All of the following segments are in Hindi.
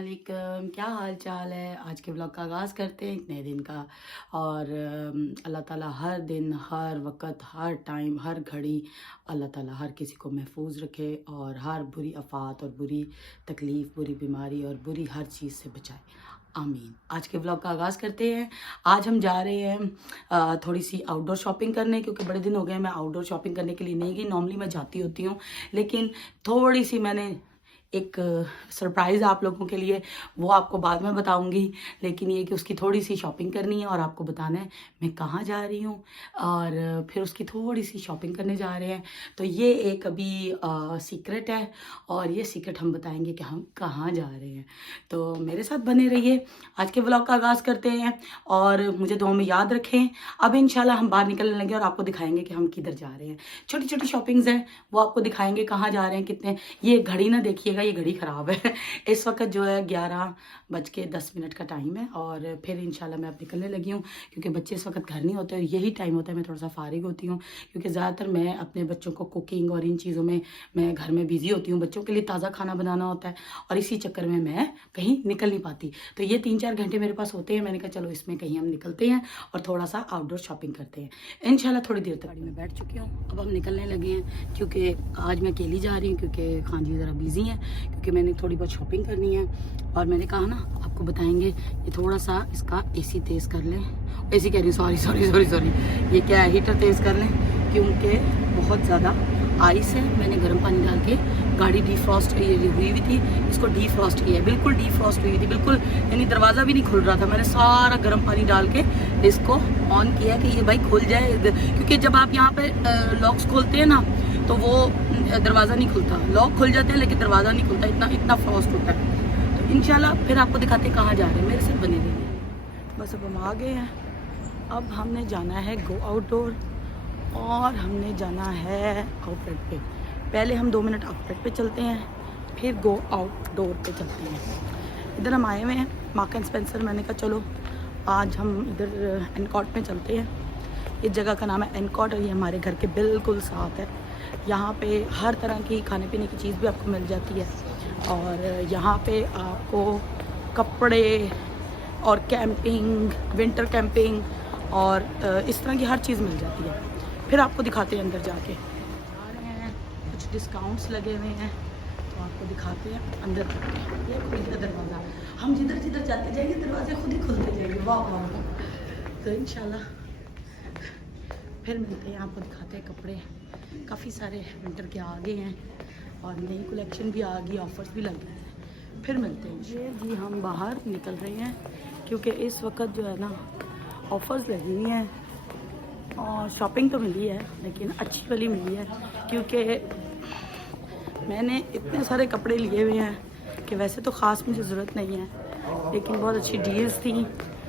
वालेकुम, क्या हाल चाल है। आज के ब्लॉग का आगाज़ करते हैं एक नए दिन का। और अल्लाह ताला हर दिन, हर वक्त, हर टाइम, हर घड़ी अल्लाह ताला हर किसी को महफूज रखे और हर बुरी आफात और बुरी तकलीफ़, बुरी बीमारी और बुरी हर चीज़ से बचाए, आमीन। आज के ब्लॉग का आगाज़ करते हैं। आज हम जा रहे हैं थोड़ी सी आउटडोर शॉपिंग करने, क्योंकि बड़े दिन हो गए मैं आउटडोर शॉपिंग करने के लिए नहीं गई। नॉर्मली मैं जाती होती हूँ, लेकिन थोड़ी सी मैंने एक सरप्राइज़ आप लोगों के लिए, वो आपको बाद में बताऊंगी। लेकिन ये कि उसकी थोड़ी सी शॉपिंग करनी है और आपको बताना है मैं कहाँ जा रही हूँ, और फिर उसकी थोड़ी सी शॉपिंग करने जा रहे हैं। तो ये एक अभी सीक्रेट है, और ये सीक्रेट हम बताएंगे कि हम कहाँ जा रहे हैं। तो मेरे साथ बने रहिए। आज के व्लॉग का आगाज़ करते हैं और मुझे दुआ में याद रखें। अब इंशाल्लाह हम बाहर निकलने लगे और आपको दिखाएंगे कि हम किधर जा रहे हैं। छोटी छोटी शॉपिंग्स हैं, वो आपको दिखाएंगे कहाँ जा रहे हैं, कितने। ये घड़ी ना देखिएगा, ये घड़ी ख़राब है। इस वक्त जो है 11:10 का टाइम है, और फिर इंशाल्लाह मैं अब निकलने लगी हूँ, क्योंकि बच्चे इस वक्त घर नहीं होते और यही टाइम होता है मैं थोड़ा सा फारिग होती हूँ, क्योंकि ज़्यादातर मैं अपने बच्चों को कुकिंग और इन चीज़ों में मैं घर में बिज़ी होती हूँ। बच्चों के लिए ताज़ा खाना बनाना होता है और इसी चक्कर में मैं कहीं निकल नहीं पाती। तो ये 3-4 घंटे मेरे पास होते हैं। मैंने कहा चलो इसमें कहीं हम निकलते हैं और थोड़ा सा आउटडोर शॉपिंग करते हैं इंशाल्लाह। थोड़ी देर तक मैं बैठ चुकी हूँ, अब हम निकलने लगे हैं, क्योंकि आज मैं अकेली जा रही हूँ, क्योंकि खान जी ज़रा बिज़ी हैं, क्योंकि मैंने थोड़ी बहुत शॉपिंग करनी है। और मैंने कहा ना आपको बताएंगे, ये थोड़ा सा इसका एसी तेज़ कर लें, एसी कह रही हूँ, सॉरी, ये क्या है, हीटर तेज़ कर लें, क्योंकि बहुत ज़्यादा आइस है। मैंने गर्म पानी डाल के गाड़ी डीफ्रॉस्ट हुई थी, इसको डीफ्रॉस्ट किया है, बिल्कुल डीफ्रॉस्ट हुई थी, बिल्कुल, यानी दरवाज़ा भी नहीं खुल रहा था। मैंने सारा गर्म पानी डाल के इसको ऑन किया कि ये भाई खुल जाए, क्योंकि जब आप यहाँ पे लॉक्स खोलते हैं ना तो वो दरवाज़ा नहीं खुलता। लॉक खुल जाते हैं लेकिन दरवाज़ा नहीं खुलता, इतना फ्रॉस्ट होता है। तो इंशाल्लाह फिर आपको दिखाते हैं कहाँ जा रहे हैं, मेरे साथ बने रहिए। बस अब हम आ गए हैं, अब हमने जाना है गो आउटडोर, और हमने जाना है आउटलेट पे। पहले हम 2 मिनट आउटलेट पे चलते हैं, फिर गो आउटडोर पे चलते हैं। इधर हम आए हुए हैं मार्क एंड स्पेंसर। मैंने कहा चलो आज हम इधर एनकॉट में चलते हैं। इस जगह का नाम है एनकॉट और ये हमारे घर के बिल्कुल साथ है। यहाँ पे हर तरह की खाने पीने की चीज़ भी आपको मिल जाती है, और यहाँ पे आपको कपड़े और कैंपिंग, विंटर कैंपिंग और इस तरह की हर चीज़ मिल जाती है। फिर आपको दिखाते हैं अंदर जाके, आ रहे हैं, कुछ डिस्काउंट्स लगे हुए हैं तो आपको दिखाते हैं अंदर। ये खुद का दरवाज़ा, हम जिधर जिधर जाते जाएंगे दरवाजे खुद ही खुलते जाएंगे। वाह वाह वाह। तो इंशाल्लाह फिर मिलते हैं, आपको दिखाते हैं कपड़े। काफ़ी सारे विंटर के आ गए हैं और नई कलेक्शन भी आ गई, ऑफर्स भी लग गए हैं। फिर मिलते हैं। ये जी हम बाहर निकल रहे हैं, क्योंकि इस वक्त जो है ना ऑफर्स लगी हुई हैं, और शॉपिंग तो मिली है लेकिन अच्छी वाली मिली है, क्योंकि मैंने इतने सारे कपड़े लिए हुए हैं कि वैसे तो ख़ास मुझे ज़रूरत नहीं है, लेकिन बहुत अच्छी डील्स थी,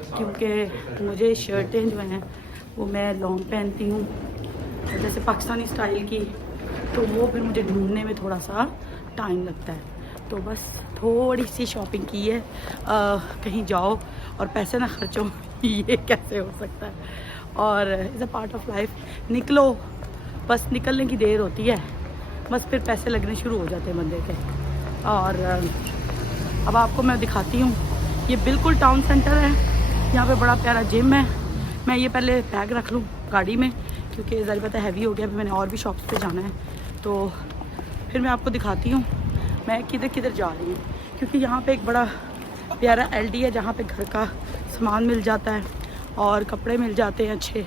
क्योंकि मुझे शर्टें जो हैं वो मैं लॉन्ग पहनती हूँ जैसे पाकिस्तानी स्टाइल की, तो वो फिर मुझे ढूंढने में थोड़ा सा टाइम लगता है। तो बस थोड़ी सी शॉपिंग की है, कहीं जाओ और पैसे ना खर्च हो, ये कैसे हो सकता है। और is a part of life, निकलो, बस निकलने की देर होती है, बस फिर पैसे लगने शुरू हो जाते हैं बंदे के। और अब आपको मैं दिखाती हूँ, ये बिल्कुल टाउन सेंटर है, यहाँ पे बड़ा प्यारा जिम है। मैं ये पहले बैग रख लूँ गाड़ी में, क्योंकि ज़रा पता हैवी हो गया, अभी मैंने और भी शॉप्स पे जाना है, तो फिर मैं आपको दिखाती हूँ मैं किधर किधर जा रही हूँ। क्योंकि यहाँ पे एक बड़ा प्यारा एलडी है, जहाँ पे घर का सामान मिल जाता है और कपड़े मिल जाते हैं अच्छे,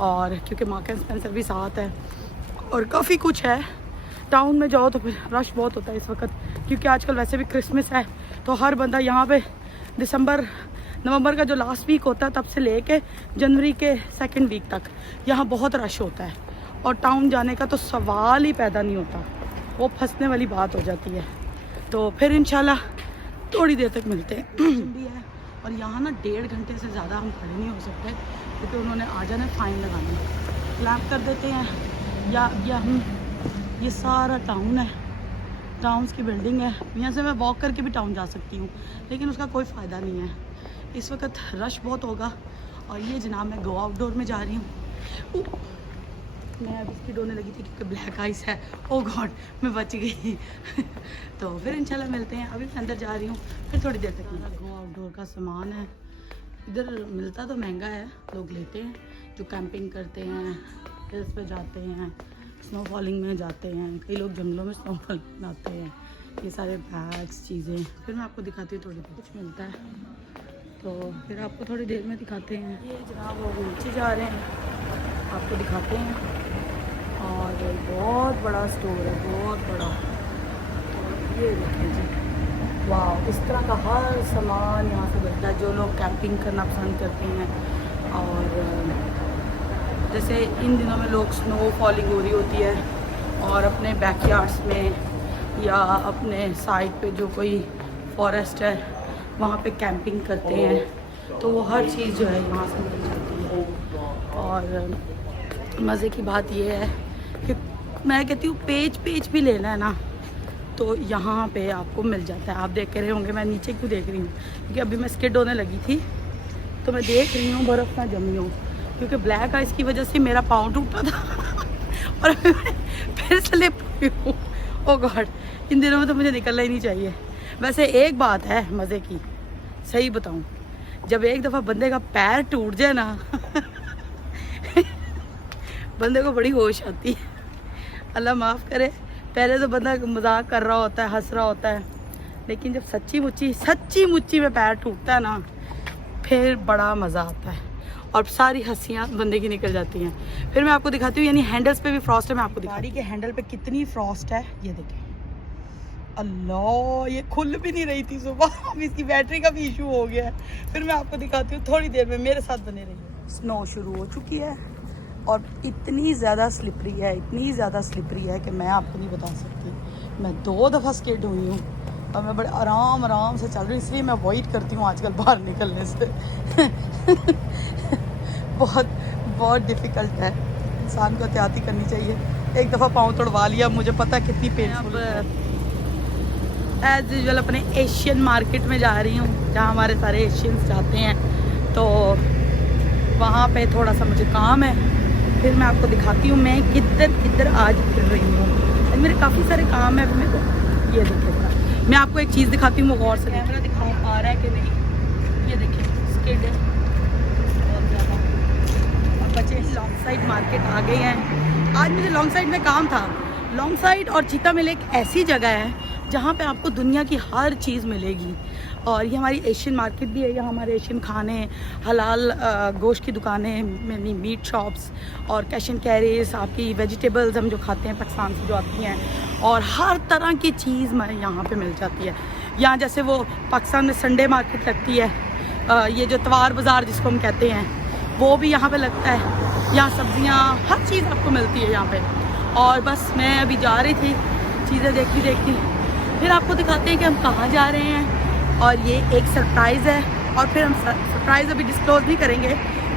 और क्योंकि मार्क एंड स्पेंसर भी साथ है और काफ़ी कुछ है। टाउन में जाओ तो फिर रश बहुत होता है इस वक्त, क्योंकि आजकल वैसे भी क्रिसमस है, तो हर बंदा यहाँ पे नवंबर का जो लास्ट वीक होता है तब से लेके जनवरी के 2nd वीक तक यहाँ बहुत रश होता है, और टाउन जाने का तो सवाल ही पैदा नहीं होता, वो फंसने वाली बात हो जाती है। तो फिर इंशाल्लाह थोड़ी देर तक मिलते हैं। भी है, और यहाँ ना 1.5 घंटे से ज़्यादा हम खड़े नहीं हो सकते, क्योंकि उन्होंने आ जाना फ़ाइन लगाने, क्लैम्प कर देते हैं। या हम, ये सारा टाउन है, टाउन्स की बिल्डिंग है, यहाँ से मैं वॉक करके भी टाउन जा सकती हूँ, लेकिन उसका कोई फ़ायदा नहीं है, इस वक्त रश बहुत होगा। और ये जनाब मैं गो आउटडोर में जा रही हूँ। मैं बिस्किट होने लगी थी क्योंकि ब्लैक आइस है। ओ गॉड, मैं बच गई। तो फिर इंशाल्लाह मिलते हैं। अभी मैं अंदर जा रही हूँ, फिर थोड़ी देर तक। गो आउटडोर का सामान है इधर, मिलता तो महंगा है, लोग लेते हैं जो कैंपिंग करते हैं, हिल्स पे जाते हैं, स्नो फॉलिंग में जाते हैं, कई लोग जंगलों में स्नो फॉलिंग जाते हैं। ये सारे बैग्स चीज़ें फिर मैं आपको दिखाती हूँ, थोड़ी कुछ मिलता है तो फिर आपको थोड़ी देर में दिखाते हैं। ये जनाब वो नीचे जा रहे हैं, आपको दिखाते हैं। और बहुत बड़ा स्टोर है, बहुत बड़ा। ये देखें जी, वाह, इस तरह का हर सामान यहाँ से मिलता है जो लोग कैंपिंग करना पसंद करते हैं। और जैसे इन दिनों में लोग स्नो फॉलिंग हो रही होती है और अपने बैकयार्ड्स में या अपने साइड पे जो कोई फॉरेस्ट है वहाँ पे कैंपिंग करते हैं, तो वो हर चीज़ जो है यहाँ से मिल जाती है। और मज़े की बात ये है कि मैं कहती हूँ पेज भी लेना है ना तो यहाँ पे आपको मिल जाता है। आप देख रहे होंगे, मैं नीचे क्यों देख रही हूँ क्योंकि अभी मैं स्किड होने लगी थी तो मैं देख रही हूँ बर्फ़ ना जमी हो, क्योंकि ब्लैक आइस की वजह से मेरा पाँव टूटा था और फिर स्लिप हुई हूँ। ओ गॉड, इन दिनों में तो मुझे निकलना ही नहीं चाहिए। वैसे एक बात है मज़े की, सही बताऊँ, जब एक दफ़ा बंदे का पैर टूट जाए ना बंदे को बड़ी होश आती है। अल्लाह माफ़ करे, पहले तो बंदा मजाक कर रहा होता है, हंस रहा होता है, लेकिन जब सच्ची मुच्ची में पैर टूटता है ना फिर बड़ा मज़ा आता है और सारी हंसियाँ बंदे की निकल जाती हैं। फिर मैं आपको दिखाती हूँ, यानी हैंडल्स पे भी फ्रॉस्ट है। मैं आपको गाड़ी के हैंडल पे कितनी फ्रॉस्ट है ये देखें। अल्लाह, ये खुल भी नहीं रही थी सुबह, अब इसकी बैटरी का भी इशू हो गया है। फिर मैं आपको दिखाती हूँ थोड़ी देर में, मेरे साथ बने रहिए। स्नो शुरू हो चुकी है और इतनी ज़्यादा स्लिपरी है कि मैं आपको नहीं बता सकती। मैं 2 दफ़ा स्किड हुई हूँ और मैं बड़े आराम से चल रही हूँ, इसलिए मैं अवॉइड करती हूँ आजकल बाहर निकलने से। बहुत डिफ़िकल्ट है, इंसान को एहतियाती करनी चाहिए। एक दफ़ा पाँव तोड़वा लिया, मुझे पता है कितनी पेनफुल है। एज यूजुअल अपने एशियन मार्केट में जा रही हूँ जहाँ हमारे सारे एशियंस जाते हैं, तो वहाँ पे थोड़ा सा मुझे काम है। फिर मैं आपको दिखाती हूँ मैं किधर आज फिर रही हूँ। मेरे काफ़ी सारे काम है मेरे को। ये देखिए, मैं आपको एक चीज़ दिखाती हूँ, वो गौर से कैमरा दिखा पा रहा है कि नहीं। ये देखिए स्किड है बहुत ज़्यादा। और बच्चे लॉन्ग साइड मार्केट आ गए हैं। आज मुझे लॉन्ग साइड में काम था। लॉन्ग साइड और चीता मिल एक ऐसी जगह है जहाँ पे आपको दुनिया की हर चीज़ मिलेगी। और ये हमारी एशियन मार्केट भी है, यहाँ हमारे एशियन खाने, हलाल गोश्त की दुकानें, मीट शॉप्स और कैश एंड कैरीज, आपकी वेजिटेबल्स हम जो खाते हैं पाकिस्तान से जो आती हैं, और हर तरह की चीज़ यहाँ पे मिल जाती है। यहाँ जैसे वो पाकिस्तान में संडे मार्केट लगती है, ये जो तवार बाज़ार जिसको हम कहते हैं, वो भी यहाँ पे लगता है। यहाँ सब्जियाँ, हर चीज़ आपको मिलती है यहाँ पे। और बस मैं अभी जा रही थी चीज़ें देखती, फिर आपको दिखाते हैं कि हम कहाँ जा रहे हैं। और ये एक सरप्राइज़ है, और फिर हम सरप्राइज़ अभी डिस्क्लोज नहीं करेंगे,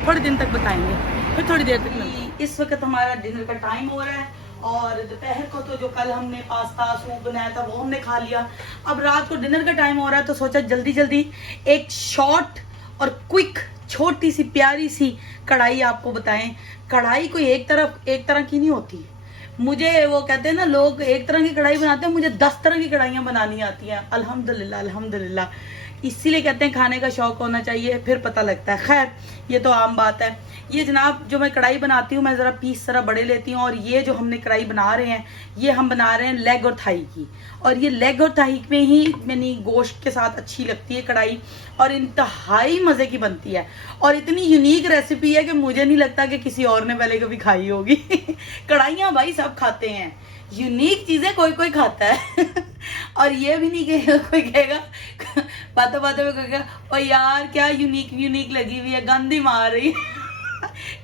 थोड़े दिन तक बताएंगे, फिर थोड़ी देर तक मिलेंगे। इस वक्त हमारा डिनर का टाइम हो रहा है और दोपहर को तो जो कल हमने पास्ता सूप बनाया था वो हमने खा लिया। अब रात को डिनर का टाइम हो रहा है तो सोचा जल्दी एक शॉर्ट और क्विक छोटी सी प्यारी सी कढ़ाई आपको बताएं। कढ़ाई कोई एक तरह की नहीं होती। मुझे वो कहते हैं ना, लोग एक तरह की कढ़ाई बनाते हैं, मुझे 10 तरह की कढ़ाइयाँ बनानी आती हैं। अल्हम्दुलिल्लाह। इसीलिए कहते हैं खाने का शौक होना चाहिए, फिर पता लगता है। खैर, ये तो आम बात है। ये जनाब जो मैं कढ़ाई बनाती हूँ, मैं ज़रा पीस ज़रा बड़े लेती हूँ। और ये जो हमने कढ़ाई बना रहे हैं, ये हम बना रहे हैं लेग और थाई की। और ये लेग और थाई में ही मैंने गोश्त के साथ अच्छी लगती है कढ़ाई, और इंतहाई मज़े की बनती है। और इतनी यूनिक रेसिपी है कि मुझे नहीं लगता कि किसी और ने पहले कभी खाई होगी। कढ़ाइयाँ भाई सब खाते हैं, यूनिक चीज़ें कोई खाता है। और ये भी नहीं कि कोई कहेगा बातों में कहेगा ओ यार क्या यूनिक लगी हुई है, गंदी मार रही है।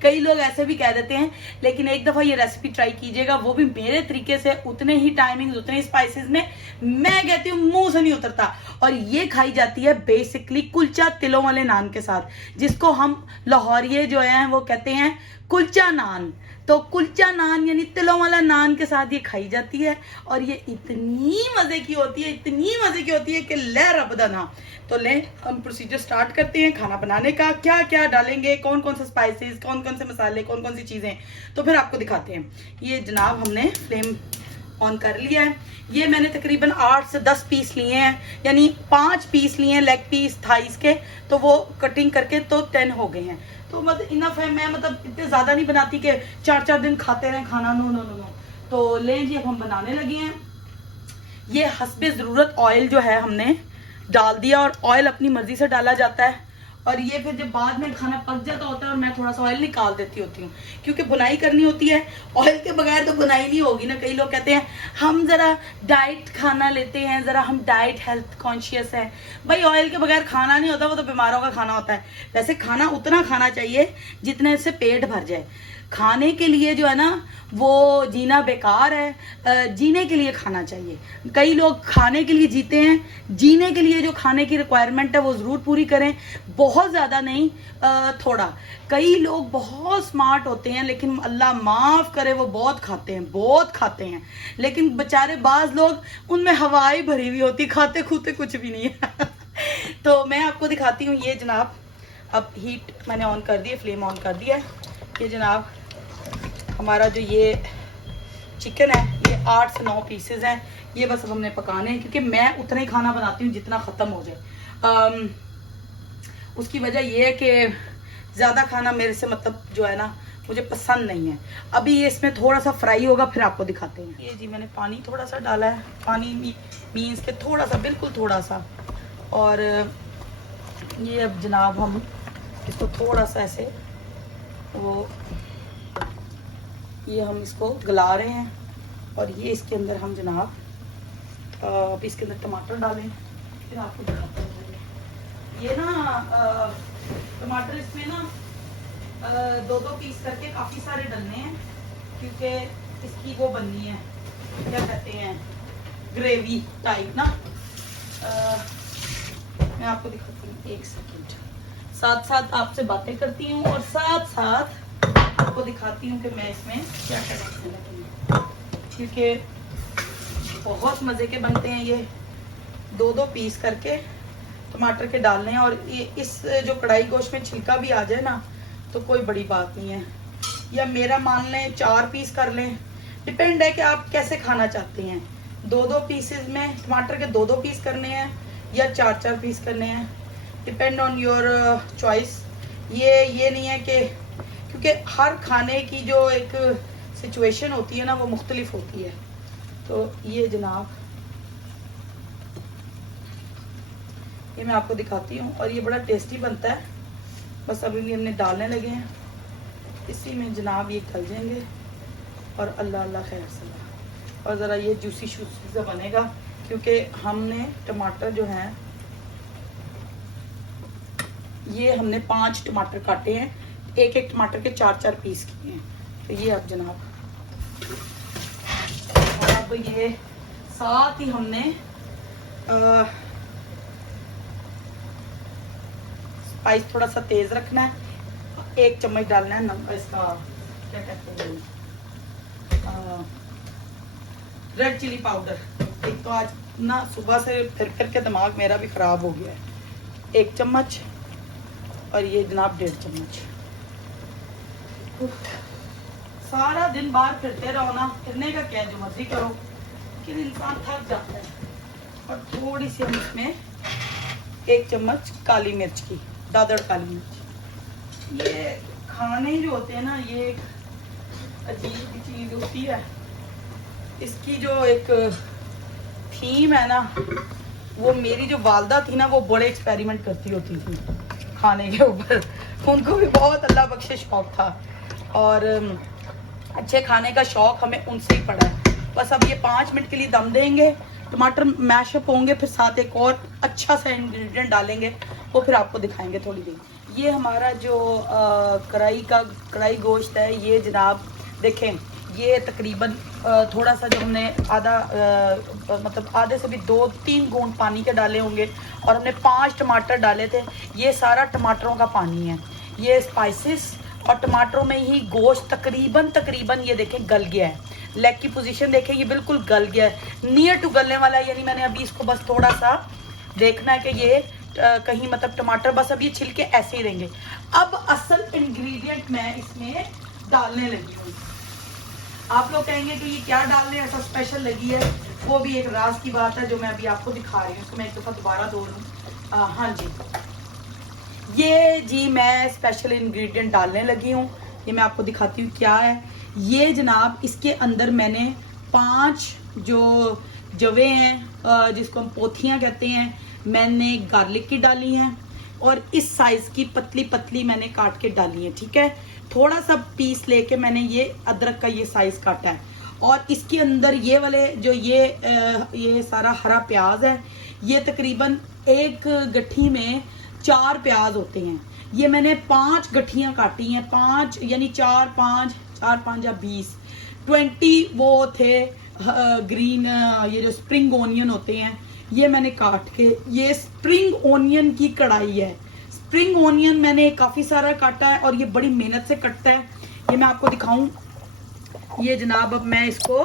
कई लोग ऐसे भी कह देते हैं, लेकिन एक दफ़ा ये रेसिपी ट्राई कीजिएगा, वो भी मेरे तरीके से, उतने ही टाइमिंग, उतने ही स्पाइसेस में। मैं कहती हूँ मुंह से नहीं उतरता। और ये खाई जाती है बेसिकली कुलचा तिलों वाले नान के साथ, जिसको हम लाहौरिये जो हैं वो कहते हैं कुलचा नान। तो कुलचा नान यानी तिलों वाला नान के साथ ये खाई जाती है और ये इतनी मज़े की होती है, इतनी मज़े की होती है कि ले रब दा ना। तो ले हम प्रोसीजर स्टार्ट करते हैं खाना बनाने का। क्या क्या डालेंगे, कौन कौन से स्पाइसेस, कौन कौन से मसाले, कौन कौन सी चीज़ें, तो फिर आपको दिखाते हैं। ये जनाब हमने फ्लेम ऑन कर लिया है। ये मैंने तकरीबन 8 से 10 पीस लिए हैं, यानी 5 पीस लिए हैं लेग पीस थाइस के, तो वो कटिंग करके तो 10 हो गए हैं। तो मतलब इनफ है, मैं मतलब इतने ज़्यादा नहीं बनाती कि 4-4 दिन खाते रहें खाना, नो नो नो नो। तो लें जी, अब हम बनाने लगे हैं। ये हस्बे ज़रूरत ऑयल जो है हमने डाल दिया, और ऑयल अपनी मर्ज़ी से डाला जाता है। और ये फिर जब बाद में खाना पक जाता होता है और मैं थोड़ा सा ऑयल निकाल देती होती हूँ, क्योंकि बुनाई करनी होती है। ऑयल के बगैर तो बुनाई नहीं होगी ना। कई लोग कहते हैं हम ज़रा डाइट खाना लेते हैं, ज़रा हम डाइट हेल्थ कॉन्शियस है। भाई ऑयल के बगैर खाना नहीं होता, वो तो बीमारों का खाना होता है। वैसे खाना उतना खाना चाहिए जितने से पेट भर जाए। खाने के लिए जो है ना वो जीना बेकार है, जीने के लिए खाना चाहिए। कई लोग खाने के लिए जीते हैं, जीने के लिए जो खाने की रिक्वायरमेंट है वो ज़रूर पूरी करें, बहुत ज़्यादा नहीं, थोड़ा। कई लोग बहुत स्मार्ट होते हैं लेकिन अल्लाह माफ़ करे वो बहुत खाते हैं, बहुत खाते हैं, लेकिन बेचारे बाज़ लोग उनमें हवाई भरी हुई होती, खाते खूते कुछ भी नहीं है। तो मैं आपको दिखाती हूँ। ये जनाब अब हीट मैंने ऑन कर दी है, फ्लेम ऑन कर दिया है। ये जनाब हमारा जो ये चिकन है, ये 8 से 9 पीसेस हैं। ये बस अब हमने पकाने हैं, क्योंकि मैं उतना ही खाना बनाती हूँ जितना ख़त्म हो जाए। उसकी वजह ये है कि ज़्यादा खाना मेरे से मतलब जो है ना मुझे पसंद नहीं है। अभी ये इसमें थोड़ा सा फ्राई होगा, फिर आपको दिखाते हैं। ये जी मैंने पानी थोड़ा सा डाला है, पानी मीन्स के थोड़ा सा, बिल्कुल थोड़ा सा। और ये अब जनाब हम इसको थोड़ा सा ऐसे ये हम इसको गला रहे हैं। और ये इसके अंदर हम जनाब अब इसके अंदर टमाटर डालें, फिर आपको दिखाते हैं। ये ना टमाटर इसमें ना 2-2 पीस करके काफ़ी सारे डालने हैं, क्योंकि इसकी वो बननी है, क्या कहते हैं, ग्रेवी टाइप ना। मैं आपको दिखाती हूँ, 1 सेकेंड। साथ साथ आपसे बातें करती हूँ और साथ साथ आपको दिखाती हूँ कि मैं इसमें क्या क्या रखने लगी हूँ, क्योंकि बहुत मज़े के बनते हैं ये। 2-2 पीस करके टमाटर के डालने हैं। और ये इस जो कढ़ाई गोश्त में छिलका भी आ जाए ना तो कोई बड़ी बात नहीं है, या मेरा मान लें 4 पीस कर लें, डिपेंड है कि आप कैसे खाना चाहते हैं। 2-2 पीसेस में टमाटर के 2-2 पीस करने हैं या 4-4 पीस करने हैं, डिपेंड ऑन योर चॉइस। ये नहीं है कि, क्योंकि हर खाने की जो एक सिचुएशन होती है ना वो मुख्तलिफ होती है। तो ये जनाब ये मैं आपको दिखाती हूँ, और ये बड़ा टेस्टी बनता है। बस अभी भी हमने डालने लगे हैं, इसी में जनाब ये गल जाएंगे और अल्लाह अल्लाह खैर सलाह। और ज़रा ये जूसी शूसी सा बनेगा, क्योंकि हमने टमाटर जो हैं ये हमने 5 टमाटर काटे हैं, एक टमाटर के 4-4 पीस किए हैं। तो ये अब जनाब, और अब ये साथ ही हमने स्पाइस थोड़ा सा तेज रखना है। 1 चम्मच डालना है नमक, इसका क्या कहते हैं, रेड चिली पाउडर। एक तो आज ना सुबह से फिर के दिमाग मेरा भी ख़राब हो गया है। 1 चम्मच, और ये जनाब 1.5 चम्मच। सारा दिन बाहर फिरते रहो ना, फिरने का क्या, जो मर्जी करो, लेकिन इंसान थक जाता है। और थोड़ी सी हम इसमें 1 चम्मच काली मिर्च की, दादड़ काली मिर्च। ये खाने जो होते हैं ना, ये एक अजीब चीज़ होती है। इसकी जो एक थीम है ना, वो मेरी जो वालदा थी ना वो बड़े एक्सपेरिमेंट करती होती थी खाने के ऊपर। उनको भी बहुत अल्लाह बख्शे शौक था, और अच्छे खाने का शौक हमें उनसे ही पड़ा है। बस अब ये 5 मिनट के लिए दम देंगे, टमाटर मैशअप होंगे, फिर साथ एक और अच्छा सा इंग्रेडिएंट डालेंगे, वो फिर आपको दिखाएंगे थोड़ी देर। ये हमारा जो कढ़ाई गोश्त है, ये जनाब देखें, ये तकरीबन थोड़ा सा जो हमने मतलब आधे से भी 2-3 गूंद पानी के डाले होंगे, और हमने 5 टमाटर डाले थे। ये सारा टमाटरों का पानी है। ये स्पाइसेस और टमाटरों में ही गोश्त तकरीबन ये देखें गल गया है। लेग की पोजीशन देखें, ये बिल्कुल गल गया है, नियर टू गलने वाला है। यानी मैंने अभी इसको बस थोड़ा सा देखना है कि ये कहीं मतलब टमाटर बस अब ये छिलके ऐसे ही रहेंगे। अब असल इंग्रेडिएंट मैं इसमें डालने लगी हूँ। आप लोग कहेंगे कि ये क्या डाल रहे हैं, ऐसा स्पेशल लगी है, वो भी एक राज की बात है जो मैं अभी आपको दिखा रही हूँ। इसको मैं एक दफ़ा दोबारा धो लूँ। हाँ जी, ये जी मैं स्पेशल इंग्रेडिएंट डालने लगी हूँ। ये मैं आपको दिखाती हूँ क्या है ये जनाब। इसके अंदर मैंने 5 जो जवे हैं, जिसको हम पोथियाँ कहते हैं, मैंने गार्लिक की डाली हैं और इस साइज़ की पतली पतली मैंने काट के डाली है। ठीक है, थोड़ा सा पीस लेके मैंने ये अदरक का ये साइज़ काटा है। और इसके अंदर ये वाले जो ये सारा हरा प्याज है, ये तकरीबन एक गट्ठी में 4 प्याज होते हैं। ये मैंने 5 गठियाँ काटी हैं, 5 यानी 4 5 या 20 वो थे ग्रीन, ये जो स्प्रिंग ओनियन होते हैं, ये मैंने काट के, ये स्प्रिंग ओनियन की कढ़ाई है। स्प्रिंग ओनियन मैंने काफ़ी सारा काटा है और ये बड़ी मेहनत से कटता है। ये मैं आपको दिखाऊं, ये जनाब अब मैं इसको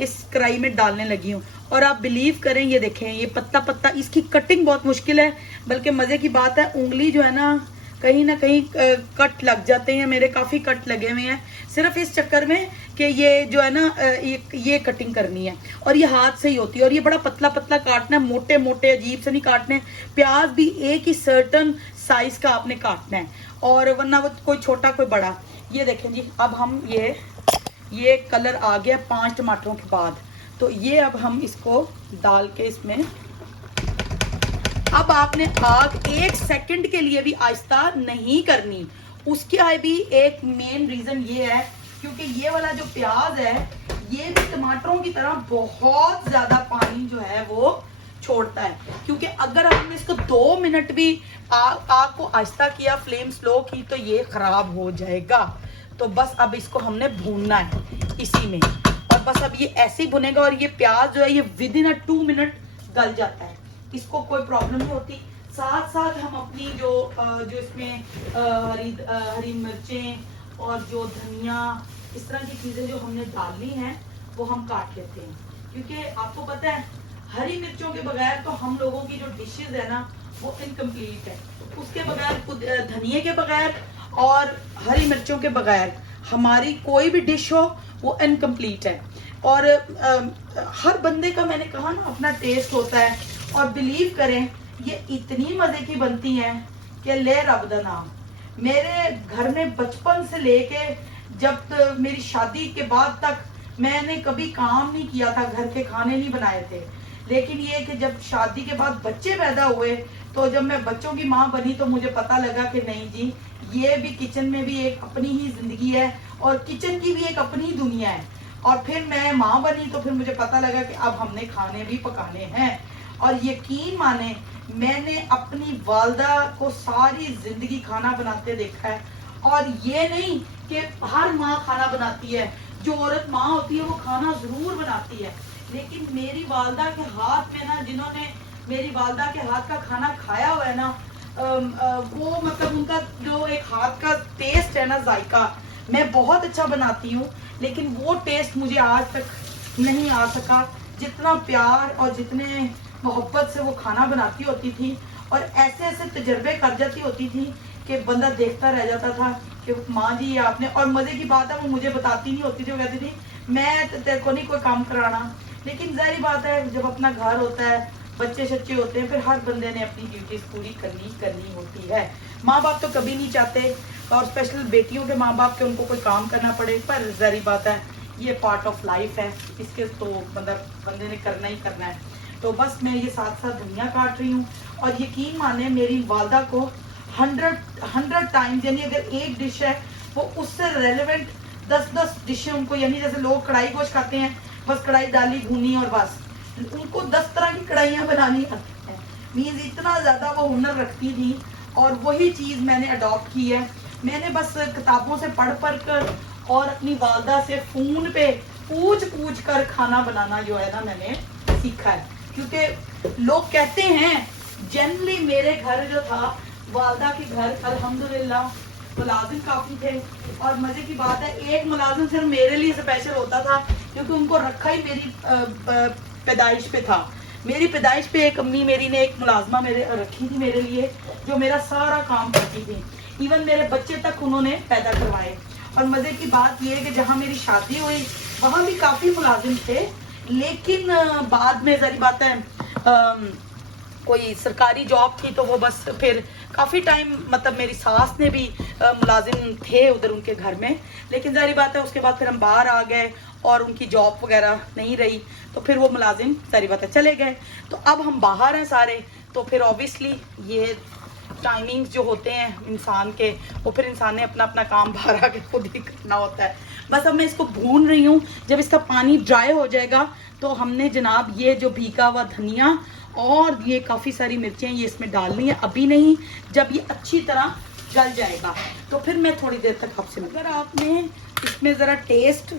इस कढ़ाई में डालने लगी हूँ। और आप बिलीव करें, ये देखें ये पत्ता पत्ता, इसकी कटिंग बहुत मुश्किल है, बल्कि मज़े की बात है उंगली जो है ना कहीं कट लग जाते हैं। मेरे काफ़ी कट लगे हुए हैं सिर्फ इस चक्कर में कि ये जो है ना ये कटिंग करनी है और ये हाथ से ही होती है। और ये बड़ा पतला पतला काटना है, मोटे मोटे अजीब से नहीं काटने। प्याज भी एक ही सर्टन साइज का आपने काटना है, और वरना वो कोई छोटा कोई बड़ा। ये देखें जी, अब हम ये कलर आ गया 5 टमाटरों के बाद। तो ये अब हम इसको डाल के इसमें, अब आपने आग 1 सेकंड के लिए भी आहिस्ता नहीं करनी। उसका भी एक मेन रीजन ये है क्योंकि ये वाला जो प्याज है ये भी टमाटरों की तरह बहुत ज्यादा पानी जो है वो छोड़ता है। क्योंकि अगर हमने इसको 2 मिनट भी आग को आहिस्ता किया, फ्लेम स्लो की, तो ये खराब हो जाएगा। तो बस अब इसको हमने भूनना है इसी में, और बस अब ये ऐसे ही भुनेगा। और ये प्याज जो है ये विद इन 2 मिनट गल जाता है, इसको कोई प्रॉब्लम नहीं होती। साथ साथ हम अपनी जो इसमें हरी मिर्चें और जो धनिया, इस तरह की चीज़ें जो हमने डालनी हैं वो हम काट लेते हैं। क्योंकि आपको पता है हरी मिर्चों के बगैर तो हम लोगों की जो डिशेज है ना वो इनकम्प्लीट है। उसके बगैर, धनिए के बगैर और हरी मिर्चों के बगैर हमारी कोई भी डिश हो वो इनकम्प्लीट है। और हर बंदे का, मैंने कहा ना, अपना टेस्ट होता है। और बिलीव करें ये इतनी मजे की बनती हैं कि ले रब दा नाम। मेरे घर में बचपन से लेके जब मेरी शादी के बाद तक मैंने कभी काम नहीं किया था, घर के खाने नहीं बनाए थे। लेकिन ये कि जब शादी के बाद बच्चे पैदा हुए, तो जब मैं बच्चों की माँ बनी तो मुझे पता लगा कि नहीं जी, ये भी किचन में भी एक अपनी ही जिंदगी है और किचन की भी एक अपनी ही दुनिया है। और फिर मैं माँ बनी तो फिर मुझे पता लगा कि अब हमने खाने भी पकाने हैं। और यकीन माने, मैंने अपनी वालदा को सारी जिंदगी खाना बनाते देखा है। और ये नहीं कि हर माँ खाना बनाती है, जो औरत माँ होती है वो खाना जरूर बनाती है, लेकिन मेरी वालदा के हाथ में ना, जिन्होंने मेरी वालदा के हाथ का खाना खाया हुआ है ना, वो मतलब उनका जो एक हाथ का टेस्ट है ना, जायका, मैं बहुत अच्छा बनाती हूँ, लेकिन वो टेस्ट मुझे आज तक नहीं आ सका जितना प्यार और जितने मोहब्बत से वो खाना बनाती होती थी। और ऐसे ऐसे तजर्बे कर जाती होती थी कि बंदा देखता रह जाता था कि माँ जी ये आपने। और मजे की बात है वो मुझे बताती नहीं होती थी, वो कहती थी मैं तेरे को नहीं कोई काम कराना। लेकिन जाहिर बात है जब अपना घर होता है, बच्चे शच्चे होते हैं, फिर हर बंदे ने अपनी ड्यूटीज पूरी करनी होती है। माँ बाप तो कभी नहीं चाहते, और स्पेशल बेटियों के माँ बाप के उनको कोई काम करना पड़े, पर जाहिर बात है ये पार्ट ऑफ लाइफ है, इसके तो मतलब बंदे ने करना ही करना है। तो बस मैं ये साथ साथ धनिया काट रही हूँ। और यकीन माने मेरी वालदा को 100 टाइम्स, यानी अगर एक डिश है वो उससे रेलेवेंट 10 डिशें उनको, यानी जैसे लोग कढ़ाई गोश्त खाते हैं, बस कढ़ाई डाली भूनी और बस, उनको 10 तरह की कढ़ाइयाँ बनानी आती हैं। मीन्स इतना ज़्यादा वो हुनर रखती थी। और वही चीज़ मैंने अडॉप्ट की है। मैंने बस किताबों से पढ़ कर और अपनी वालदा से फ़ोन पे पूछ कर खाना बनाना जो है ना मैंने सीखा है। क्योंकि लोग कहते हैं, जनरली मेरे घर जो था, वालदा के घर, अल्हम्दुलिल्लाह मुलाजिम काफ़ी थे। और मज़े की बात है, एक मुलाजिम सिर्फ मेरे लिए स्पेशल होता था, क्योंकि उनको रखा ही मेरी पैदाइश पे था। मेरी पैदाइश पे एक अम्मी मेरी ने एक मुलाजमा मेरे रखी थी मेरे लिए, जो मेरा सारा काम करती थी। इवन मेरे बच्चे तक उन्होंने पैदा करवाए। और मज़े की बात यह है कि जहाँ मेरी शादी हुई वहाँ भी काफ़ी मुलाजिम थे, लेकिन बाद में ज़री बात है कोई सरकारी जॉब थी, तो वो बस फिर काफ़ी टाइम मतलब मेरी सास ने भी मुलाजिम थे उधर उनके घर में, लेकिन ज़ाहिर बात है उसके बाद फिर हम बाहर आ गए और उनकी जॉब वगैरह नहीं रही, तो फिर वो मुलाजिम ज़ाहिर बात है चले गए। तो अब हम बाहर हैं सारे, तो फिर ऑब्वियसली ये टाइमिंग्स जो होते हैं इंसान के, वो फिर इंसान ने अपना अपना काम बाहर आके खुद ही करना होता है। बस अब मैं इसको भून रही हूँ। जब इसका पानी ड्राई हो जाएगा तो हमने जनाब ये जो भीगा हुआ धनिया और ये काफ़ी सारी मिर्चें ये इसमें डालनी है, अभी नहीं, जब ये अच्छी तरह गल जाएगा तो फिर मैं थोड़ी देर तक आपसे। अगर आपने इसमें ज़रा टेस्ट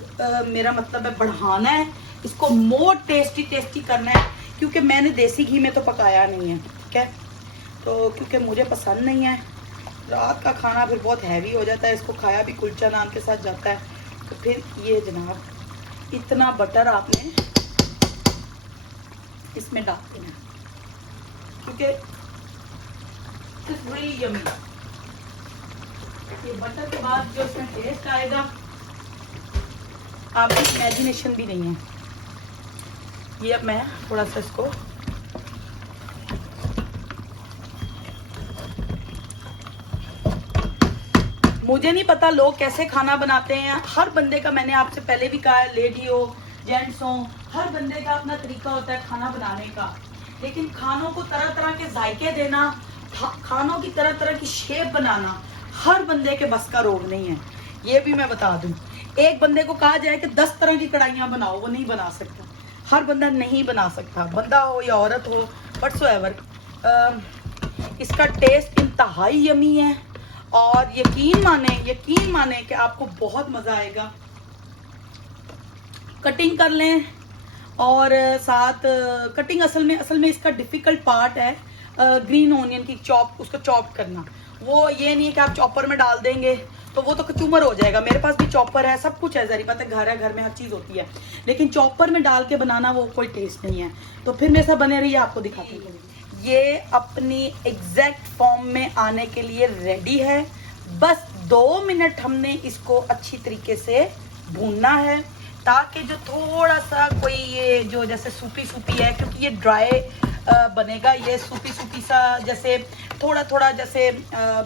मेरा मतलब है बढ़ाना है, इसको मोर टेस्टी करना है, क्योंकि मैंने देसी घी में तो पकाया नहीं है, ठीक है, तो क्योंकि मुझे पसंद नहीं है। रात का खाना फिर बहुत हैवी हो जाता है, इसको खाया भी कुलचा नान के साथ जाता है। तो फिर ये जनाब इतना बटर आपने इसमें डाल देना, क्योंकि इट्स रियली यम्मी। ये बटर के बाद जो इसमें टेस्ट आएगा आपकी इमेजिनेशन भी नहीं है। ये अब मैं थोड़ा सा इसको मुझे नहीं पता लोग कैसे खाना बनाते हैं। हर बंदे का, मैंने आपसे पहले भी कहा है, लेडी हो जेंट्स हो, हर बंदे का अपना तरीका होता है खाना बनाने का, लेकिन खानों को तरह तरह के जायके देना, खानों की तरह तरह की शेप बनाना हर बंदे के बस का रोग नहीं है। ये भी मैं बता दूं, एक बंदे को कहा जाए कि 10 तरह की कढ़ाइयाँ बनाओ, वो नहीं बना सकता। हर बंदा नहीं बना सकता, बंदा हो या औरत हो, व्हाटसोएवर। इसका टेस्ट इंतहाई यमी है और यकीन माने कि आपको बहुत मज़ा आएगा। कटिंग कर लें, और साथ कटिंग असल में इसका डिफ़िकल्ट पार्ट है ग्रीन ओनियन की उसको चॉप करना। वो ये नहीं है कि आप चॉपर में डाल देंगे तो वो तो कचूमर हो जाएगा। मेरे पास भी चॉपर है, सब कुछ है, ज़री बात है, घर में हर चीज़ होती है, लेकिन चॉपर में डाल के बनाना वो कोई टेस्ट नहीं है। तो फिर मेरे साथ बने रहिए, आपको दिखाती हूँ। ये अपनी एग्जैक्ट फॉर्म में आने के लिए रेडी है। बस 2 मिनट हमने इसको अच्छी तरीके से भूनना है, ताकि जो थोड़ा सा कोई ये जो जैसे सूपी है, क्योंकि ये ड्राई बनेगा, ये सूपी सा जैसे थोड़ा जैसे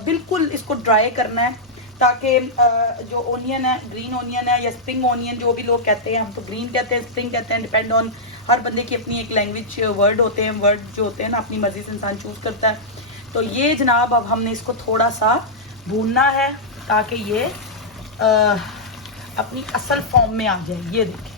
बिल्कुल इसको ड्राई करना है, ताकि जो ओनियन है, ग्रीन ओनियन है या स्प्रिंग ओनियन जो भी लोग कहते हैं, हम तो ग्रीन कहते हैं, स्प्रिंग कहते हैं, डिपेंड ऑन हर बंदे की अपनी एक लैंग्वेज वर्ड होते हैं, वर्ड जो होते हैं ना, अपनी मर्जी से इंसान चूज़ करता है। तो ये जनाब अब हमने इसको थोड़ा सा भूनना है ताकि ये अपनी असल फॉर्म में आ जाए। ये देखिए,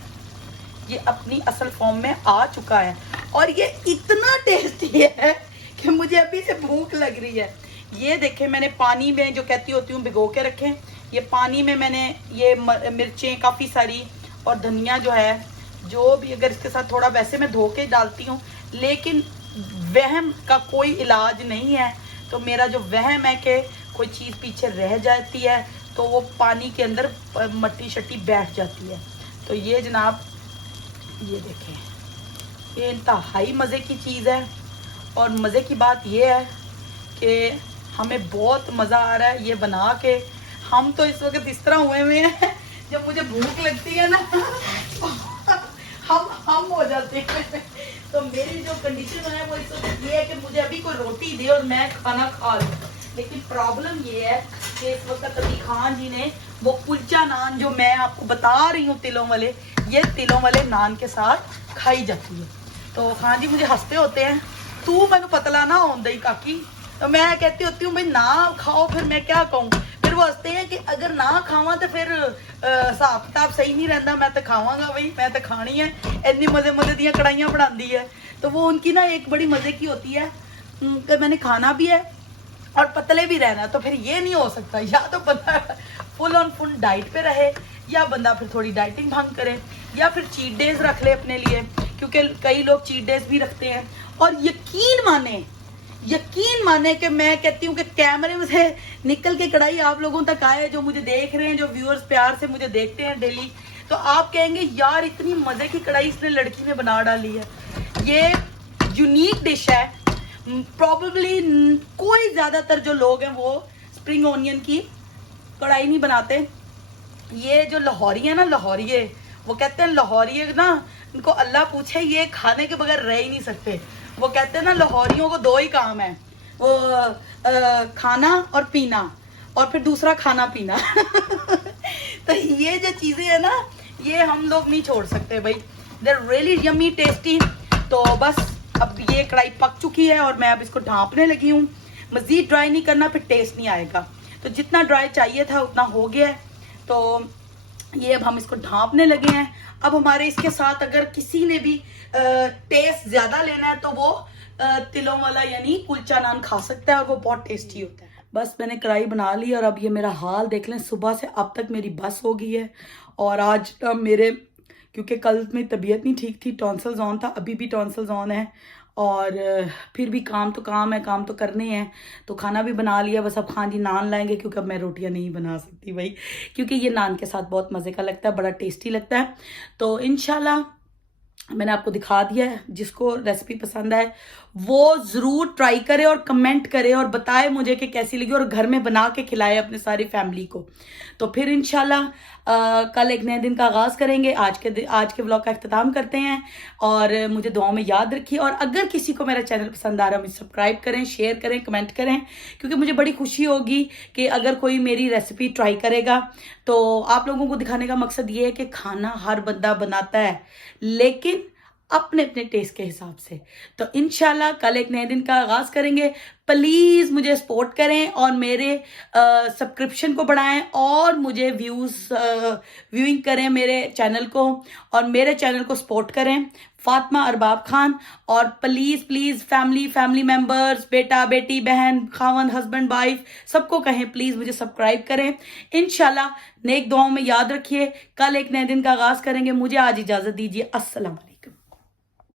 ये अपनी असल फॉर्म में आ चुका है और ये इतना टेस्टी है कि मुझे अभी से भूख लग रही है। ये देखें, मैंने पानी में जो कहती होती हूँ भिगो के रखें, ये पानी में मैंने ये मिर्चें काफ़ी सारी और धनिया जो है, जो भी अगर इसके साथ थोड़ा, वैसे मैं धो के डालती हूँ, लेकिन वहम का कोई इलाज नहीं है। तो मेरा जो वहम है कि कोई चीज़ पीछे रह जाती है तो वो पानी के अंदर मट्टी शट्टी बैठ जाती है। तो ये जनाब, ये देखें, ये इंतहाई मज़े की चीज़ है। और मज़े की बात ये है कि हमें बहुत मज़ा आ रहा है ये बना के। हम तो इस वक्त इस तरह हुए हैं, जब मुझे भूख लगती है ना हम हो जाते हैं। तो मेरी जो कंडीशन है वो इस वक्त ये है कि मुझे अभी कोई रोटी दे और मैं खाना खा लूँ। लेकिन प्रॉब्लम ये है कि इस वक्त अभी खान जी ने वो कुलचा नान जो मैं आपको बता रही हूँ तिलों वाले, ये तिलों वाले नान के साथ खाई जाती है। तो खान जी मुझे हंसते होते हैं, तू मैंने पतला ना होंदा ही काकी। तो मैं कहती होती हूँ भाई ना खाओ, फिर मैं क्या कहूँ। फिर वो हंसते हैं कि अगर ना खावा तो फिर हिसाब किताब सही नहीं रहता, मैं तो खावांगा भाई, मैं तो खानी है, इतनी मज़े दियाँ कढ़ाइयाँ बनाती है। तो वो उनकी ना एक बड़ी मज़े की होती है कि मैंने खाना भी है और पतले भी रहना। तो फिर ये नहीं हो सकता, या तो बंदा फुल ऑन फुल डाइट पे रहे, या बंदा फिर थोड़ी डाइटिंग भंग करे, या फिर चीट डेज रख ले अपने लिए, क्योंकि कई लोग चीट डेज भी रखते हैं। और यकीन यकीन माने कि मैं कहती हूँ कि कैमरे में से निकल के कढ़ाई आप लोगों तक आए, जो मुझे देख रहे हैं, जो व्यूअर्स प्यार से मुझे देखते हैं डेली, तो आप कहेंगे यार इतनी मजे की कढ़ाई इसने लड़की ने बना डाली है। ये यूनिक डिश है। प्रॉबेबली कोई ज्यादातर जो लोग हैं वो स्प्रिंग ओनियन की कढ़ाई नहीं बनाते। ये जो लाहौरी है ना, लाहौरिये, वो कहते हैं लाहौरिये ना, इनको अल्लाह पूछे ये खाने के बगैर रह ही नहीं सकते। वो कहते हैं ना लाहौरियों को दो ही काम है, वो खाना और पीना, और फिर दूसरा खाना पीना। तो ये जो चीजें है ना, ये हम लोग नहीं छोड़ सकते भाई। They really yummy tasty. तो बस अब ये कढ़ाई पक चुकी है और मैं अब इसको ढांपने लगी हूँ। मजीद ड्राई नहीं करना, फिर टेस्ट नहीं आएगा। तो जितना ड्राई चाहिए था उतना हो गया है। तो ये अब हम इसको ढांपने लगे हैं। अब हमारे इसके साथ अगर किसी ने भी टेस्ट ज्यादा लेना है तो वो तिलों वाला यानी कुलचा नान खा सकता है, और वो बहुत टेस्टी होता है। बस मैंने कढ़ाई बना ली और अब ये मेरा हाल देख लें, सुबह से अब तक मेरी बस हो गई है। और आज मेरे, क्योंकि कल मेरी तबीयत नहीं ठीक थी, टॉन्सिल्स ऑन था, अभी भी टॉन्सिल्स ऑन है, और फिर भी काम तो काम है, काम तो करने हैं। तो खाना भी बना लिया, बस अब खान जी नान लाएंगे, क्योंकि अब मैं रोटियां नहीं बना सकती भाई, क्योंकि ये नान के साथ बहुत मज़े का लगता है, बड़ा टेस्टी लगता है। तो इंशाल्लाह मैंने आपको दिखा दिया है। जिसको रेसिपी पसंद आए वो ज़रूर ट्राई करे और कमेंट करे और बताए मुझे कि कैसी लगी, और घर में बना के खिलाए अपने सारी फैमिली को। तो फिर इंशाल्लाह कल एक नए दिन का आगाज़ करेंगे। आज के व्लॉग का अख्ताम करते हैं, और मुझे दुआओं में याद रखिए। और अगर किसी को मेरा चैनल पसंद आ रहा है, मुझे सब्सक्राइब करें, शेयर करें, कमेंट करें, क्योंकि मुझे बड़ी खुशी होगी कि अगर कोई मेरी रेसिपी ट्राई करेगा। तो आप लोगों को दिखाने का मकसद ये है कि खाना हर बंदा बनाता है, लेकिन अपने अपने टेस्ट के हिसाब से। तो इंशाल्लाह कल एक नए दिन का आगाज़ करेंगे। प्लीज़ मुझे सपोर्ट करें और मेरे सब्सक्रिप्शन को बढ़ाएं, और मुझे व्यूइंग करें मेरे चैनल को, और मेरे चैनल को सपोर्ट करें, फातिमा अरबाब खान। और प्लीज़ प्लीज़ फैमिली मेंबर्स, बेटा बेटी, बहन, खावंद, हस्बैंड, वाइफ, सबको कहें प्लीज़ मुझे सब्सक्राइब करें। इंशाल्लाह नेक दुआओं में याद रखिए। कल एक नए दिन का आगाज़ करेंगे। मुझे आज इजाज़त दीजिए। अस्सलाम वालेकुम।